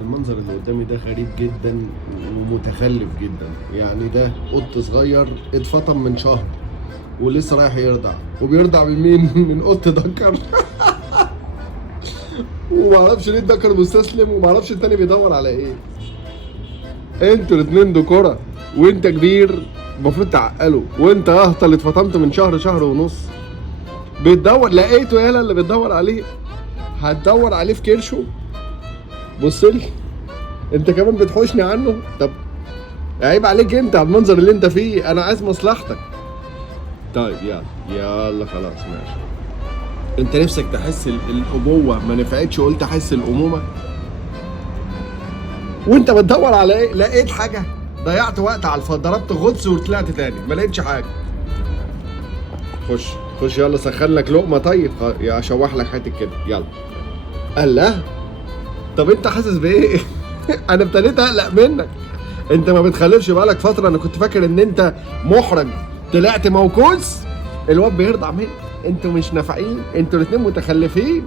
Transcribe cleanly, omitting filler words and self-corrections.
المنظر اللي قدامي ده غريب جدا ومتخلف جدا. يعني ده قط صغير اتفطم من شهر ولسه رايح يرضع، وبيرضع من مين؟ من قط دكر. ومعرفش ليه الدكر مستسلم، ومعرفش التاني بيدور على ايه. انتوا الاتنين دكرة، وانت كبير المفروض تعقله، وانت اهطل اللي اتفطمت من شهر، شهر ونص بتدور. لقيته يالا اللي بتدور عليه، هتدور عليه في كرشه؟ بصلي انت كمان بتحوشني عنه. طب عيب عليك انت على المنظر اللي انت فيه، انا عايز مصلحتك. طيب يلا خلاص ماشي. انت نفسك تحس الابوه ما نفعتش، قلت احس الامومه. وانت بتدور على ايه؟ لقيت حاجه؟ ضيعت وقت على الفاضي، ضربت غطس وطلعت تاني ما لقيتش حاجه. خش يلا سخن لك لقمه. طيب يا اشوح لك حته كده يلا. الله، طب انت حاسس بايه؟ انا ابتديت اقلق منك. انت ما بتخلفش بقالك فتره، انا كنت فاكر ان انت محرج، طلعت موكوس. الواد بيرضع منك، انتوا مش نافعين، انتوا الاتنين متخلفين.